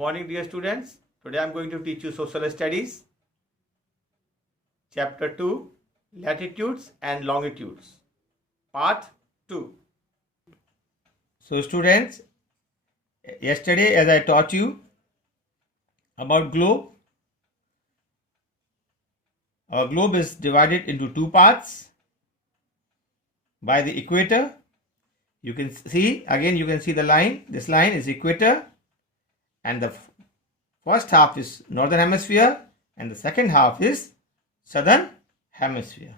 morning, dear students. Today I am going to teach you Social Studies, Chapter 2, Latitudes and Longitudes, Part 2. So students, yesterday as I taught you about globe, our globe is divided into two parts by the equator. You can see the line. This line is equator, and the first half is northern hemisphere and the second half is southern hemisphere.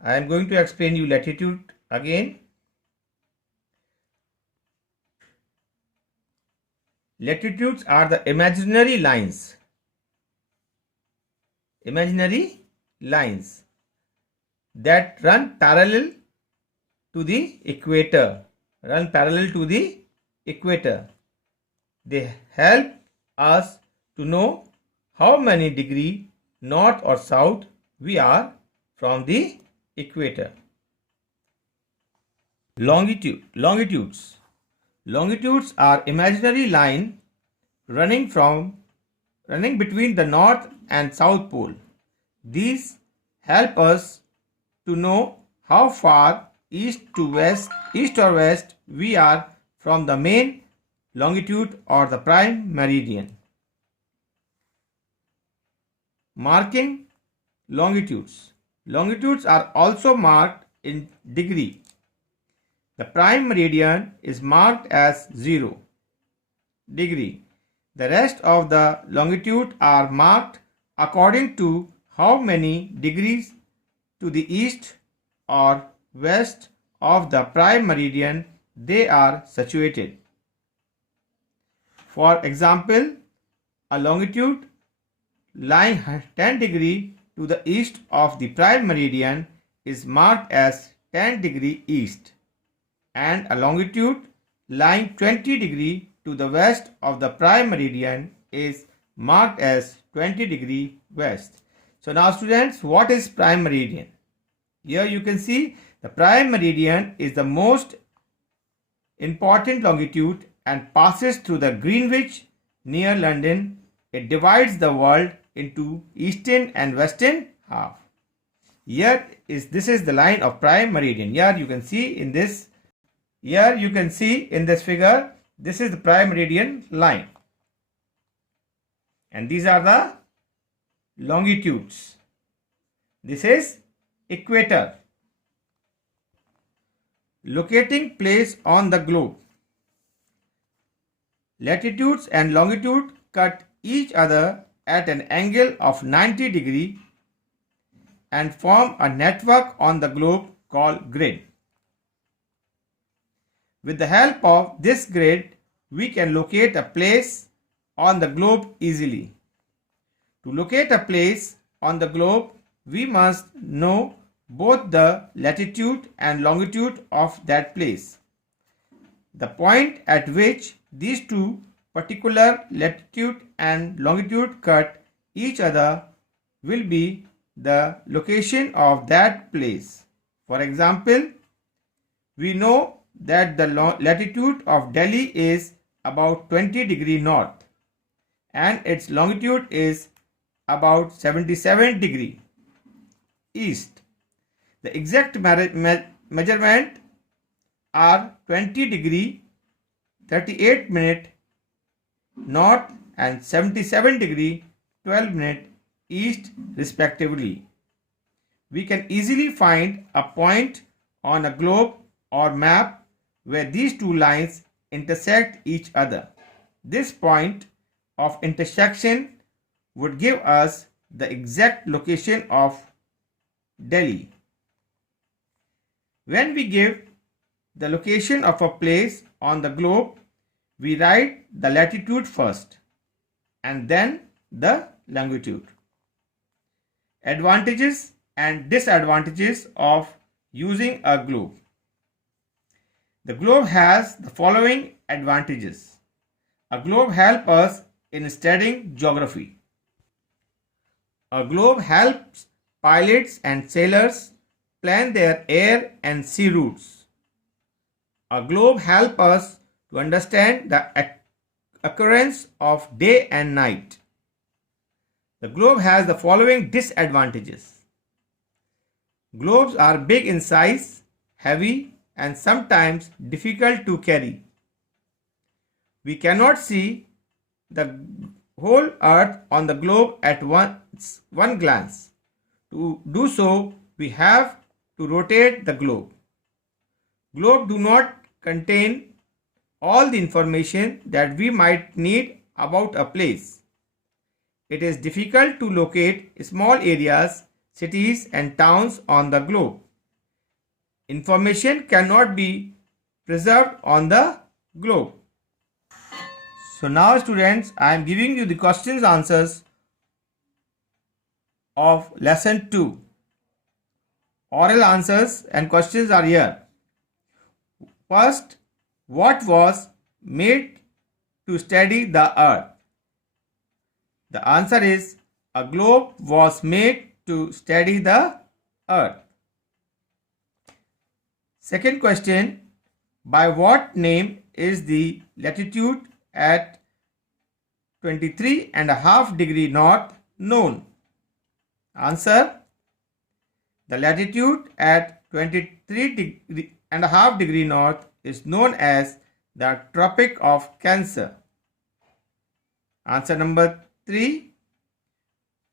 I am going to explain you latitude again. Latitudes are the imaginary lines that run parallel to the equator. They help us to know how many degrees north or south we are from the equator. Longitudes are imaginary line running between the north and south pole. These help us to know how far east or west we are from the main longitude or the prime meridian. Marking longitudes. Longitudes are also marked in degree. The prime meridian is marked as 0 degree. The rest of the longitude are marked according to how many degrees to the east or west of the prime meridian they are situated. For example, a longitude lying 10 degrees to the east of the prime meridian is marked as 10 degrees east, and a longitude lying 20 degrees to the west of the prime meridian is marked as 20 degrees west. So now students, what is prime meridian? Here you can see the prime meridian is the most important longitude and passes through the Greenwich near London. It divides the world into eastern and western half. This is the line of prime meridian. Here you can see in this figure, this is the prime meridian line, and these are the longitudes. This is equator. Locating place on the globe. Latitudes and longitude cut each other at an angle of 90 degrees and form a network on the globe called grid. With the help of this grid, we can locate a place on the globe easily. To locate a place on the globe, we must know both the latitude and longitude of that place. The point at which these two particular latitude and longitude cut each other will be the location of that place. For example, we know that the latitude of Delhi is about 20 degrees north and its longitude is about 77 degrees east. The exact measurement are 20 degrees 38 minutes north and 77 degrees 12 minutes east respectively. We can easily find a point on a globe or map where these two lines intersect each other. This point of intersection would give us the exact location of Delhi. When we give the location of a place on the globe, we write the latitude first and then the longitude. Advantages and disadvantages of using a globe. The globe has the following advantages. A globe helps us in studying geography. A globe helps pilots and sailors plan their air and sea routes. A globe helps us to understand the occurrence of day and night. The globe has the following disadvantages. Globes are big in size, heavy, and sometimes difficult to carry. We cannot see the whole earth on the globe at one glance. To do so, we have to rotate the globe. Globe do not contain all the information that we might need about a place. It is difficult to locate small areas, cities and towns on the globe. Information cannot be preserved on the globe. So now students, I am giving you the questions answers of lesson 2. Oral answers and questions are here. First, what was made to steady the earth? The answer is a globe was made to steady the earth. Second question, by what name is the latitude at 23.5 degree north known? Answer, the latitude at 23.5 degree north is known as the Tropic of Cancer. Answer number 3,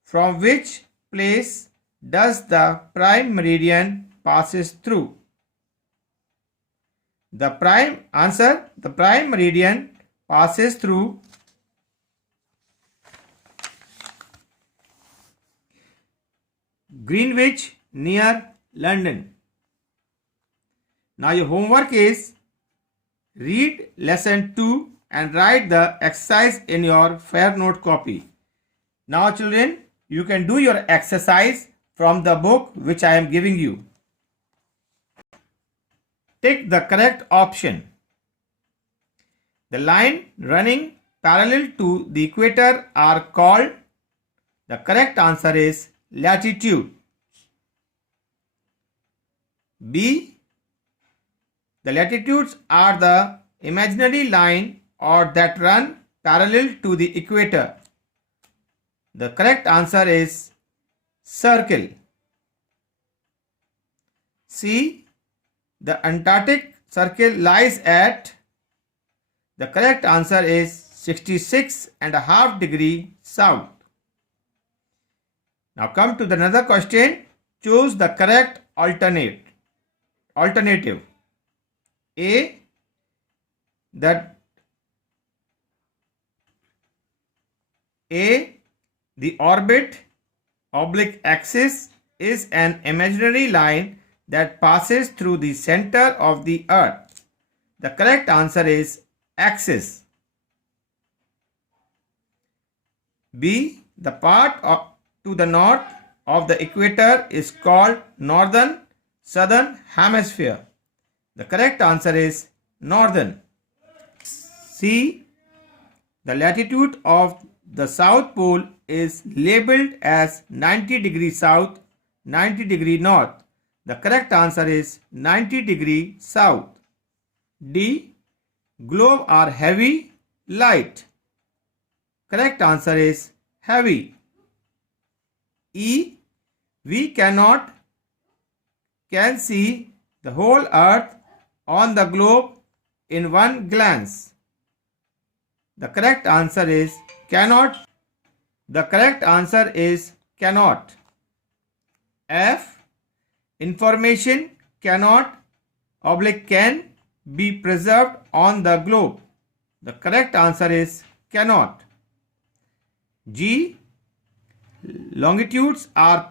from which place does the prime meridian passes through? The prime meridian passes through Greenwich near London. Now your homework is read lesson 2 and write the exercise in your fair note copy. Now children, you can do your exercise from the book which I am giving you. Tick the correct option. The line running parallel to the equator are called, the correct answer is latitude. B, the latitudes are the imaginary line or that run parallel to the equator. The correct answer is circle. C, the Antarctic Circle lies at, the correct answer is 66.5 degree south. Now come to the another question. Choose the correct alternative. A, the orbit oblique axis is an imaginary line that passes through the center of the earth. The correct answer is axis. B, the part to the north of the equator is called southern hemisphere. The correct answer is northern. C, the latitude of the south pole is labeled as 90 degree south, 90 degree north. The correct answer is 90 degree south. D, globe are heavy, light. Correct answer is heavy. E, we can see the whole earth on the globe in one glance. The correct answer is cannot. The correct answer is cannot. F, information cannot can be preserved on the globe. The correct answer is cannot. G, longitudes are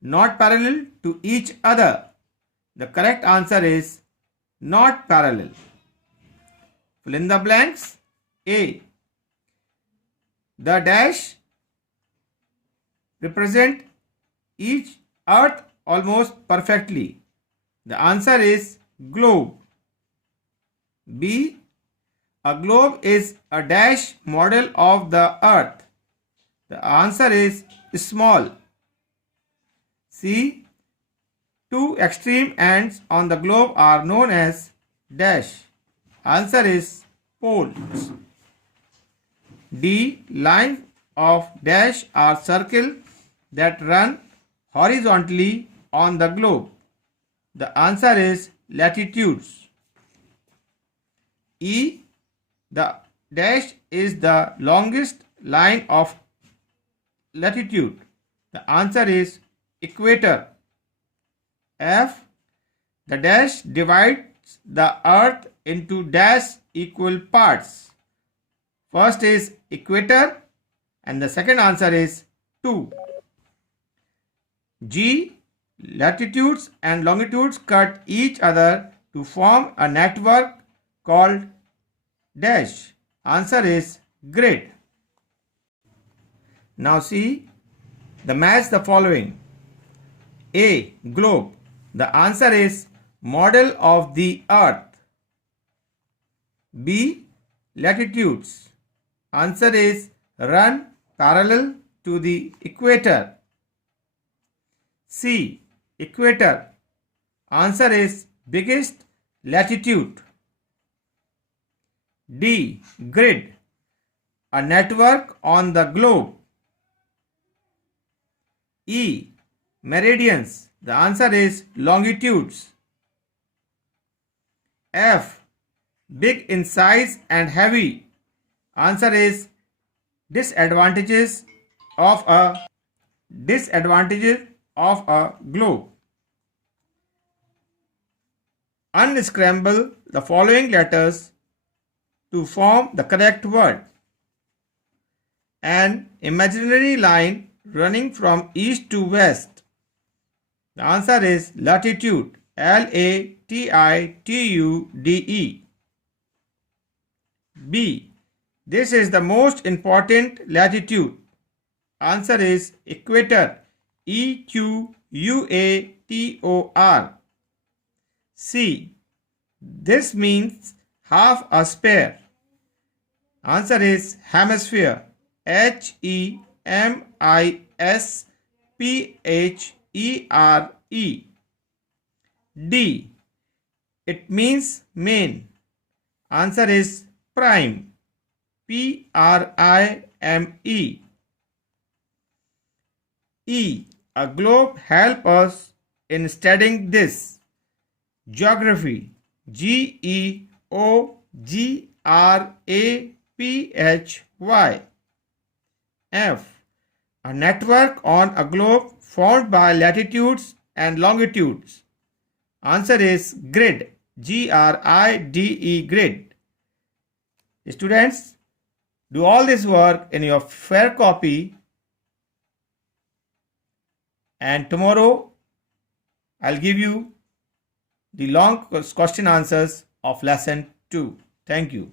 not parallel to each other. The correct answer is not parallel. Fill in the blanks. A, the dash represent each earth almost perfectly. The answer is globe. B, a globe is a dash model of the earth. The answer is small. C, two extreme ends on the globe are known as dash. Answer is poles. D. Lines of dash are circle that run horizontally on the globe. The answer is latitudes. E. The dash is the longest line of latitude. The answer is equator. F. The dash divides the earth into dash equal parts. First is equator and the second answer is 2. G. Latitudes and longitudes cut each other to form a network called dash. Answer is grid. Now see the match the following. A. Globe. The answer is model of the earth. B. Latitudes. Answer is run parallel to the equator. C. Equator. Answer is biggest latitude. D. Grid. A network on the globe. E. Meridians. The answer is longitudes. F. Big in size and heavy. Answer is disadvantages of a globe. Unscramble the following letters to form the correct word. An imaginary line running from east to west. The answer is latitude. Latitude. B. This is the most important latitude. Answer is equator. Equator. C. This means half a sphere. Answer is hemisphere. Hemisphere. D. It means main. Answer is prime. Prime. E. A globe helps us in studying this. Geography. Geography. F. A network on a globe formed by latitudes and longitudes. Answer is grid. Gride. Grid. Students, do all this work in your fair copy, and tomorrow I'll give you the long question answers of lesson 2. Thank you.